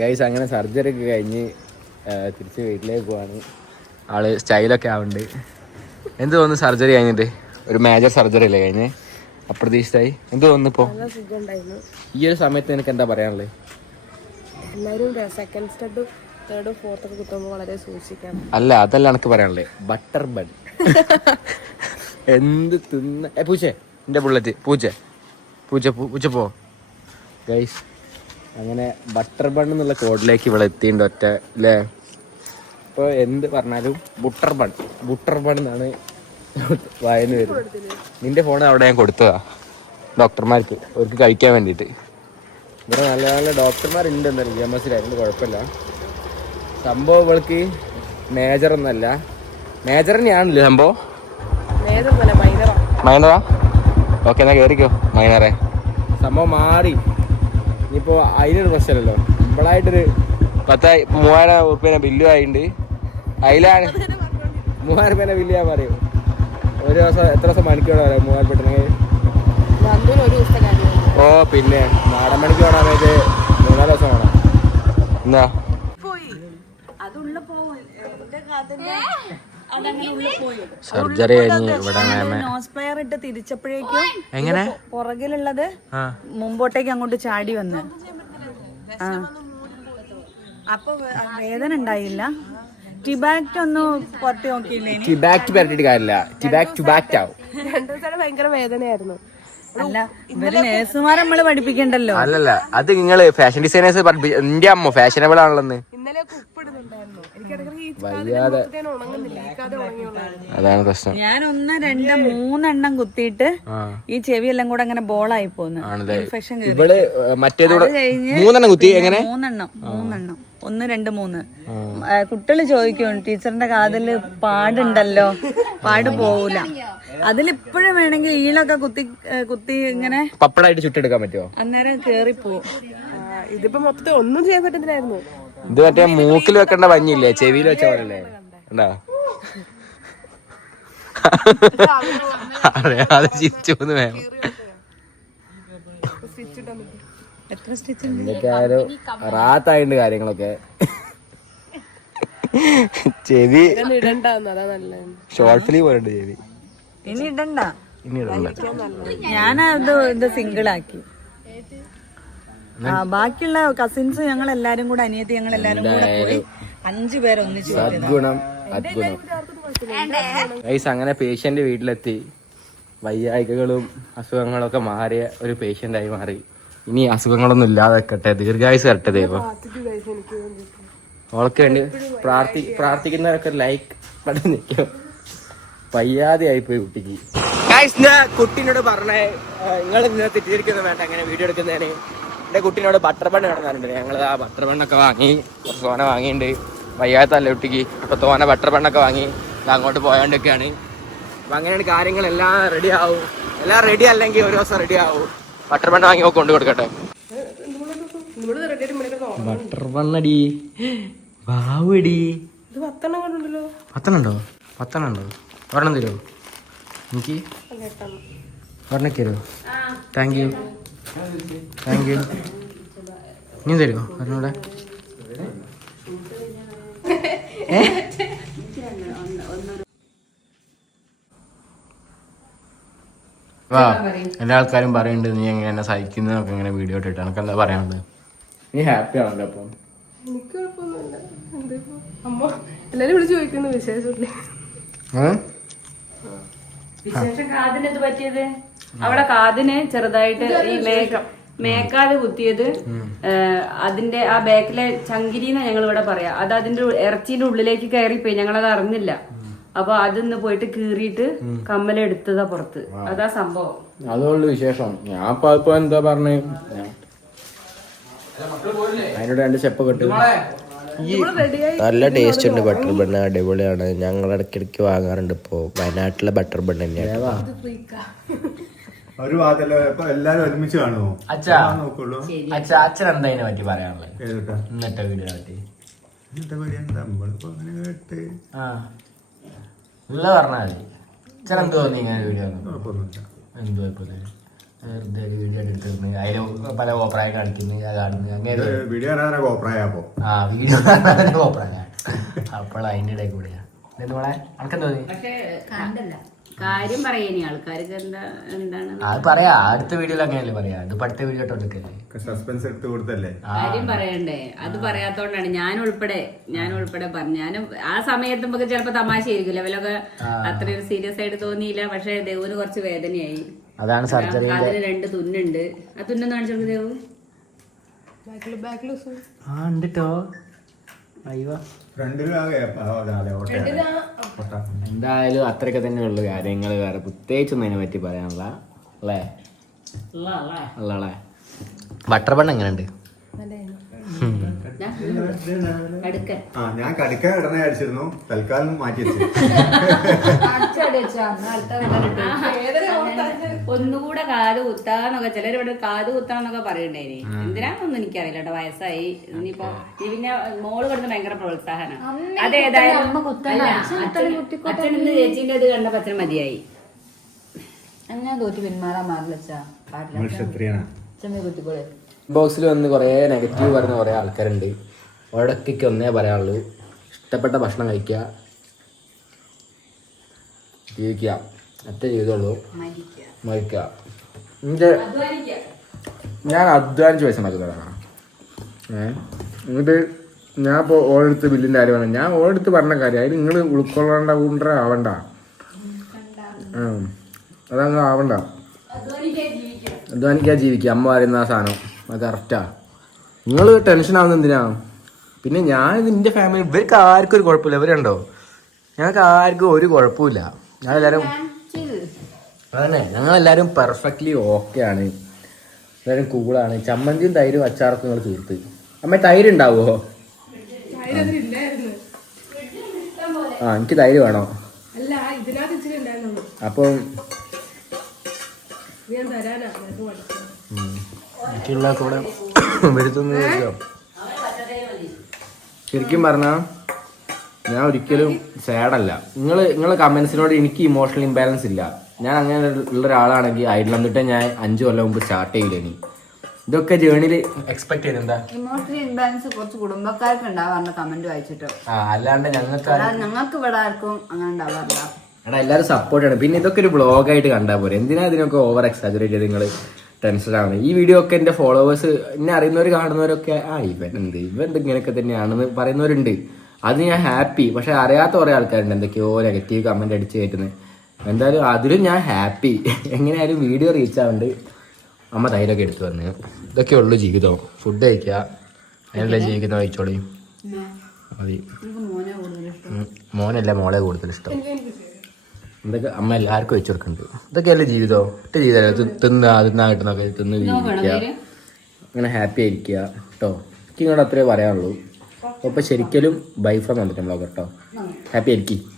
Guys അങ്ങനെ surgery ഒക്കെ കഴിഞ്ഞ് തിരിച്ച് വീട്ടിലേക്ക് പോവാണ്. ആൾ സ്റ്റൈലൊക്കെ ആവുന്നുണ്ട്. എന്ത് തോന്നുന്നു സർജറി കഴിഞ്ഞിട്ട്? ഒരു മേജർ സർജറി അല്ലേ കഴിഞ്ഞ്? അപ്രതീക്ഷിതായി. എന്ത് തോന്നുന്നു ഇപ്പോൾ ഈ ഒരു സമയത്ത് നിനക്ക് എന്താ പറയാനുള്ളത്? എല്ലാവരും സെക്കൻഡ് തേർഡും വളരെ സൂക്ഷിക്കണം അല്ല അതല്ല എനിക്ക് പറയാനുള്ളത്. ബട്ടർ ബൺ എന്ത് തിന്ന പൂച്ചേ എന്റെ ബുള്ളറ്റ് പൂച്ച. പൂച്ച പൂച്ച പോ. ഗൈസ് അങ്ങനെ ബട്ടർ ബൺ എന്നുള്ള കോഡിലേക്ക് ഇവിടെ എത്തിയിട്ടുണ്ട് ഒറ്റ അല്ലേ ഇപ്പോൾ എന്ത് പറഞ്ഞാലും ബുട്ടർ ബൺ ബുട്ടർ ബൺ എന്നാണ് വായന വരുന്നത്. നിന്റെ ഫോൺ അവിടെ ഞാൻ കൊടുത്തതാ. ഡോക്ടർമാർക്ക് അവർക്ക് കഴിക്കാൻ വേണ്ടിയിട്ട്. ഇവിടെ നല്ല നല്ല ഡോക്ടർമാരുണ്ട് എന്തായാലും ജി എം അതുകൊണ്ട് കുഴപ്പമില്ല. സംഭവം ഇവൾക്ക് മേജർ ഒന്നല്ല. മേജർ തന്നെയാണല്ലേ സംഭവം? മൈനറാ ഓക്കെ എന്നാ കയറിക്കോ മൈനറെ സംഭവം മാറി. ഇനിയിപ്പോ അതിനൊരു പ്രശ്നമല്ലല്ലോ. നമ്മളായിട്ടൊരു പത്ത് മൂവായിരം ഉറുപ്പ്യനെ ബില്ലും ആയിട്ടുണ്ട് അതിലാണ് മൂവായിരം ഉറുപ്പ്യനെ ബില്ല് ഞാൻ പറയും. ഒരു ദിവസം എത്ര ദിവസം മണിക്കൂർ വരാം മൂവായിരം കാര്യമാണ് ഓ പിന്നെ നാടൻ മണിക്ക് വേണമെങ്കിൽ മൂന്നാൽ ദിവസം വേണം. എന്നാ? സർജറി കഴിഞ്ഞ് ഇവിടെ നോസ് പ്ലെയർ ഇട്ട് തിരിച്ചപ്പോഴേക്കും എങ്ങനെ? പുറകിലുള്ളത് മുമ്പോട്ടേക്ക് അങ്ങോട്ട് ചാടി വന്ന്. അപ്പൊ വേദന ഉണ്ടായില്ല. ടിബാക്ട് ഒന്ന് പുറത്ത് നോക്കിയില്ലേ പരട്ടിട്ട് കാര്യമില്ല. ടിബാക്റ്റ് ടു ബാക്ട് ആവും. രണ്ടു ദിവസം ഭയങ്കര വേദനയായിരുന്നു. അല്ല ഇവർ നേഴ്സുമാരെ നമ്മൾ പഠിപ്പിക്കണ്ടല്ലോ. അല്ലല്ല അത് നിങ്ങൾ ഫാഷൻ ഡിസൈനേഴ്സ് എന്റെ അമ്മ ഫാഷനബിൾ ആണല്ലോ ഇന്നലെ അതാണ് പ്രശ്നം. ഞാൻ ഒന്ന് രണ്ട് മൂന്നെണ്ണം കുത്തിയിട്ട് ഈ ചെവി എല്ലാം കൂടെ അങ്ങനെ ബോളായി പോന്ന്. ആണല്ലേ? ഇൻഫെക്ഷൻ ഇവൾ മറ്റേത് കൂടെ മൂന്നെണ്ണം കുത്തി എങ്ങനെ? മൂന്നെണ്ണം മൂന്നെണ്ണം. ഒന്ന് രണ്ട് മൂന്ന്. കുട്ടികൾ ചോദിക്കും ടീച്ചറിന്റെ കാതിൽ പാടുണ്ടല്ലോ? പാട് പോവൂല. അതിലിപ്പോഴും വേണമെങ്കിൽ ഈളൊക്കെ കുത്തി കുത്തി ഇങ്ങനെ പപ്പടായിട്ട് ചുറ്റെടുക്കാൻ പറ്റുമോ അന്നേരം കേറിപ്പോവും. ആ, ഇതിപ്പോ മൊത്തത്തിൽ ഒന്നും ചെയ്യാൻ പറ്റുന്നില്ലായിരുന്നു ഇത് മറ്റേ മൂക്കിൽ വെക്കേണ്ട പഞ്ഞില്ലേ ചെവിയിൽ വെച്ച പോലല്ലേ ഉണ്ടാ അറിയാതെ ചിരിച്ചു പോന്ന് വേണം. എത്ര സ്റ്റിച്ച് എന്തൊക്കെ ആയാലും റാത്തായിണ്ട് കാര്യങ്ങളൊക്കെ. ചെവി ഷോർട്ട് ഫിലിം പോലുണ്ട് ചെവി. ഇനി ഇടണ്ട. ഇനി ഇടണ്ട. ഞാനത് ഇത് സിംഗിൾ ആക്കി ബാക്കിയുള്ള കസിൻസ് ഞങ്ങൾ എല്ലാരും കൂടെ അനിയത്തി ഞങ്ങൾ എല്ലാരും കൂടെ പോയി അഞ്ചു പേരെ ഒന്നിച്ചു സദ്ഗുണം അദ്ഗുണം ഗൈസ് അങ്ങനെ പേഷ്യന്റ് വീട്ടിലെത്തി. വയ്യായികകളും അസുഖങ്ങളൊക്കെ മാറിയ ഒരു പേഷ്യന്റ് ആയി മാറി. ഇനി അസുഖങ്ങളൊന്നും ഇല്ലാതെ വെക്കട്ടെ ദീർഘായുസ് കട്ടെ ദൈവം. ഓൾക്ക് വേണ്ടി പ്രാർത്ഥി പ്രാർത്ഥിക്കുന്നവരൊക്കെ ലൈക്ക് പെട്ടെന്ന് നിൽക്കും. വയ്യാതെ ആയിപ്പോയി കുട്ടിക്ക്. കുട്ടീനോട് പറഞ്ഞേ നിങ്ങൾ നിന്നെ തെറ്റിദ്ധരിക്കുന്നു വേണ്ട അങ്ങനെ വീഡിയോ എടുക്കുന്നതിന്. എന്റെ കുട്ടീനോട് ബട്ടർ ബണ്ണ് കിടന്നിട്ടുണ്ട് ഞങ്ങൾ ആ ബട്ടർ ബണ്ണൊക്കെ വാങ്ങി കുറച്ച് തോന വാങ്ങിയിട്ടുണ്ട് വയ്യാത്തല്ല കുട്ടിക്ക്? അപ്പൊ തോന ബട്ടർ ബണ്ണൊക്കെ വാങ്ങി. അങ്ങോട്ട് പോയാണ്ടൊക്കെയാണ് അപ്പൊ അങ്ങനെയാണ് കാര്യങ്ങളെല്ലാം റെഡി ആവും. എല്ലാം റെഡി അല്ലെങ്കിൽ ഒരു ദിവസം റെഡി ആവും. ബട്ടർ ബണ്ണ് വാങ്ങി കൊണ്ടു കൊടുക്കട്ടെ. ബട്ടർ ബണ്ണടി വാവടി ഇത് പത്തെണ്ണം കണ്ടുണ്ടല്ലോ പത്തെണ്ണം ഉണ്ടോ? പത്തെണ്ണം ഉണ്ടോ? ഒരെണ്ണം തരുമോ എനിക്ക്? എട്ടെണ്ണം ഒരെണ്ണം തരുമോ താങ്ക് യു താങ്ക് യു ഇനി തരുമോ ഒരെണ്ണൂടെ വാ എല്ലാ ആൾക്കാരും പറയുന്നുണ്ട് നീ എങ്ങനെ എന്നെ സഹിക്കുന്നതൊക്കെ ഇങ്ങനെ വീഡിയോ ഇട്ടിട്ട്. എനിക്ക് എന്താ പറയാനുള്ളത്? നീ ഹാപ്പി ആണല്ലോ അപ്പം? എനിക്ക് കുഴപ്പമൊന്നുമില്ല. എല്ലാരും വിളിച്ചു ചോദിക്കുന്നു വിശേഷമില്ല വിശേഷം കാതിന് ഇത് പറ്റിയത്? അവിടെ കാതിന് ചെറുതായിട്ട് ഈ മേക്ക മേക്കാതെ കുത്തിയത് അതിന്റെ ആ ബാക്കിലെ ചങ്കിരി എന്നാ ഞങ്ങൾ ഇവിടെ പറയാ. അത് അതിന്റെ ഇറച്ചിന്റെ ഉള്ളിലേക്ക് കയറിപ്പോയി ഞങ്ങൾ അത് അറിഞ്ഞില്ല അപ്പൊ അതിന്ന് പോയിട്ട് കീറിയിട്ട് കമ്മലെടുത്തതാ പുറത്ത്. അതാ സംഭവം. അതുകൊണ്ട് വിശേഷം. ഞാൻ ഇപ്പൊ ഇപ്പൊ എന്താ പറഞ്ഞേ? അതിനോട് രണ്ട് സ്റ്റെപ്പ് കിട്ടും. നല്ല ടേസ്റ്റ് ഉണ്ട് ബട്ടർ ബണ്ണ് അടിപൊളിയാണ്. ഞങ്ങൾ ഇടയ്ക്കിടയ്ക്ക് വാങ്ങാറുണ്ട് ഇപ്പോ. വയനാട്ടിലെ ബട്ടർ ബണ്ണ് തന്നെയാണ്. ഒരു എല്ലാരും ഒരുമിച്ച് കാണുമോ അച്ഛാ. നോക്കുള്ളൂ. അച്ഛാ അച്ഛൻ എന്താ ഇതിനെ പറ്റി പറയാനുള്ളത്? ഇന്നത്തെ വീഡിയോ പറ്റി. നമ്മളിപ്പോ അങ്ങനെ കേട്ട്. ആ. ഉള്ള പറഞ്ഞാൽ മതി. അച്ഛൻ എന്ത് തോന്നി ഇങ്ങനെ വീഡിയോ എന്ത് കുഴപ്പമില്ല? വീഡിയോ എടുത്തിരുന്നു അതിൽ പല കോപ്രായം കളിക്കുന്നു ഞാൻ കാണുന്നു. അങ്ങനെ വീഡിയോ ആ വീഡിയോ കോപ്രായ അപ്പോൾ അതിന്റെ ഇടയിൽ കൂടെയാ. എന്തുപോലെ അനക്കെന്താ തോന്നി? കണ്ടല്ല. കാര്യം പറയേനി. ആൾക്കാർക്ക് എന്താ എന്താണ്? അത് പറയാ. അടുത്ത വീഡിയോയിൽ അങ്ങനെയല്ലേ പറയാ. ഇത് അടുത്ത വീഡിയോ സസ്പെൻസ് എടുത്ത് കൊടുത്തല്ലേ? കാര്യം പറയണ്ടേ. അത് പറയാത്തോണ്ടാണ് ഞാൻ ഉൾപ്പെടെ ഞാൻ ഉൾപ്പെടെ പറഞ്ഞു ഞാൻ ആ സമയത്ത് നമുക്ക് ചിലപ്പോ തമാശ ആയിരിക്കും ലെവലൊക്കെ അത്രയും സീരിയസ് ആയിട്ട് തോന്നിയില്ല. പക്ഷെ ദേവിന് കുറച്ച് വേദനയായി. അതാണ് സർജറി അതിന് രണ്ട് തുന്നുണ്ട്. ആ ദേവു. ഉണ്ട് അയ്യോ. എന്തായാലും അത്രയൊക്കെ തന്നെ ഉള്ളു കാര്യങ്ങൾ വേറെ പ്രത്യേകിച്ചൊന്നും അതിനെ പറ്റി പറയാനുള്ള അല്ലേ? അല്ലേ ബട്ടർ ബൺ എങ്ങനെയുണ്ട് ഉണ്ട് ആ ഞാൻ കടിക്കാൻ ഇടണേ അടിച്ചിരുന്നു തൽക്കാലം മാറ്റി വെച്ചു. ഒന്നുകൂടെ കാത് കുത്താന്നൊക്കെ ചിലർ ഇവിടെ കാത് കുത്താന്നൊക്കെ പറയണ്ടേനി എന്തിനാന്നൊന്നും എനിക്കറിയില്ല കേട്ടോ വയസ്സായി. ഇനിയിപ്പോ പിന്നെ മോൾ കൊടുത്ത് ഭയങ്കര പ്രോത്സാഹനം. അതേതായാലും ചേച്ചീന്റെ ഇത് കണ്ടപ്പോ അച്ഛൻ മതിയായി. അങ്ങനെ തോറ്റി പിന്മാറാൻ മാറില്ല നമ്മൾ ക്ഷത്രിയനാ? ചെമ്മി കുത്തിക്കോളെ. ബോക്സിൽ വന്ന് കുറേ നെഗറ്റീവ് പറഞ്ഞ കുറേ ആൾക്കാരുണ്ട്. ഓടക്കൊക്കെ ഒന്നേ പറയാനുള്ളൂ. ഇഷ്ടപ്പെട്ട ഭക്ഷണം കഴിക്കുക. ജീവിക്കുക. അത്രേ ചെയ്തോളൂ മരിക്കുക. എന്റെ ഞാൻ അധ്വാനിച്ച് പൈസ ഉണ്ടാക്കുന്നതാണ് ഏ? എന്നിട്ട് ഞാൻ ഇപ്പോൾ ഓരോടുത്ത് ബില്ലിന്റെ കാര്യം പറഞ്ഞു. ഞാൻ ഓരോടുത്ത് പറഞ്ഞ കാര്യം അതിന് നിങ്ങൾ ഉൾക്കൊള്ളേണ്ട കൂണ്ട ആവണ്ട. അതങ്ങ് ആവണ്ട. അധ്വാനിക്കാൻ ജീവിക്കുക. അമ്മ പറയുന്ന ആ സാധനം. അത് കറക്റ്റാ നിങ്ങൾ ടെൻഷൻ ആവുന്ന എന്തിനാ? പിന്നെ ഞാൻ ഇത് എന്റെ ഫാമിലി ഇവർക്ക് ആർക്കും ഒരു കുഴപ്പമില്ല. ഇവരുണ്ടോ? ഞങ്ങൾക്ക് ആർക്കും ഒരു കുഴപ്പമില്ല. ഞങ്ങളെല്ലാവരും അതന്നെ ഞങ്ങളെല്ലാവരും പെർഫെക്റ്റ്ലി ഓക്കെ ആണ്. എല്ലാവരും കൂളാണ് ചമ്മന്തിയും തൈരും അച്ചാറൊക്കെ നിങ്ങൾ തീർത്ത്. അമ്മ തൈര് ഉണ്ടാവുമോ ആ എനിക്ക് തൈര് വേണോ? അപ്പം എനിക്കുള്ള കൂടെ വരുത്തുന്നതോ ശരിക്കും പറഞ്ഞാൽ ഞാൻ ഒരിക്കലും സാഡല്ല നിങ്ങൾ നിങ്ങളെ കമൻസിനോട് എനിക്ക് ഇമോഷണൽ ഇംബാലൻസ് ഇല്ല. ഞാൻ അങ്ങനെ ഉള്ള ഒരാളാണെങ്കിൽ അതിൽ വന്നിട്ട് ഞാൻ അഞ്ചു കൊല്ലം മുമ്പ് സ്റ്റാർട്ട് ചെയ്യില്ല ഇനി ഇതൊക്കെ ജേണിയിൽ എക്സ്പെക്ട് ചെയ്തെന്താ ഇമോഷണൽ ഇംബാലൻസ് കുറച്ച് കുടുംബക്കാർക്ക് ഉണ്ടാവാറുണ്ട് കമന്റ് വായിച്ചിട്ടോ. ആ അല്ലാണ്ട് ഞങ്ങൾക്ക് ഞങ്ങൾക്ക് ഇവിടെ ആർക്കും അങ്ങനെ ഉണ്ടാവാറില്ല. എടാ എല്ലാവരും സപ്പോർട്ടാണ് പിന്നെ ഇതൊക്കെ ഒരു ബ്ലോഗായിട്ട് കണ്ടാൽ പോരെ. എന്തിനാ ഇതിനൊക്കെ ഓവർ എക്സാജറേറ്റ് ചെയ്ത് നിങ്ങൾ ടെൻഷനാണ് ഈ വീഡിയോ ഒക്കെ എന്റെ ഫോളോവേഴ്സ് എന്നെ അറിയുന്നവർ കാണുന്നവരൊക്കെ ആ ഇവൻ എന്ത് ഇവൻ എന്ത് ഇങ്ങനെയൊക്കെ തന്നെയാണെന്ന് പറയുന്നവരുണ്ട്. അത് ഞാൻ ഹാപ്പി പക്ഷെ അറിയാത്ത കുറേ ആൾക്കാരുണ്ട്. എന്തൊക്കെയോ നെഗറ്റീവ് കമന്റ് അടിച്ച് കയറ്റുന്നത് എന്തായാലും അതിലും ഞാൻ ഹാപ്പി എങ്ങനെയായാലും വീഡിയോ റീച്ച് ആവുന്നുണ്ട്. അമ്മ തൈരൊക്കെ എടുത്തു വന്ന് ഇതൊക്കെ ഉള്ളു ജീവിതം. ഫുഡ് കഴിക്കുക അതിനുള്ള ജീവിതം കഴിച്ചോളി. മതി. മോനല്ല മോളെ കൂടുതൽ ഇഷ്ടം. ഇതൊക്കെ അമ്മ എല്ലാവർക്കും വെച്ചു കൊടുക്കുന്നുണ്ട്. ഇതൊക്കെയല്ലേ ജീവിതം? ഒറ്റ ജീവിതമല്ലേ തിന്ന് തിന്നാ കിട്ടുന്നൊക്കെ തിന്ന് ജീവിക്കുക അങ്ങനെ ഹാപ്പി ആയിരിക്കുക കേട്ടോ എനിക്ക് ഇങ്ങോട്ട് അത്രേ പറയാനുള്ളൂ. അപ്പോൾ ശരിക്കലും ബൈ ഫ്രം വന്നിട്ട് നമ്മളോ കേട്ടോ. ഹാപ്പി ആയിരിക്കും.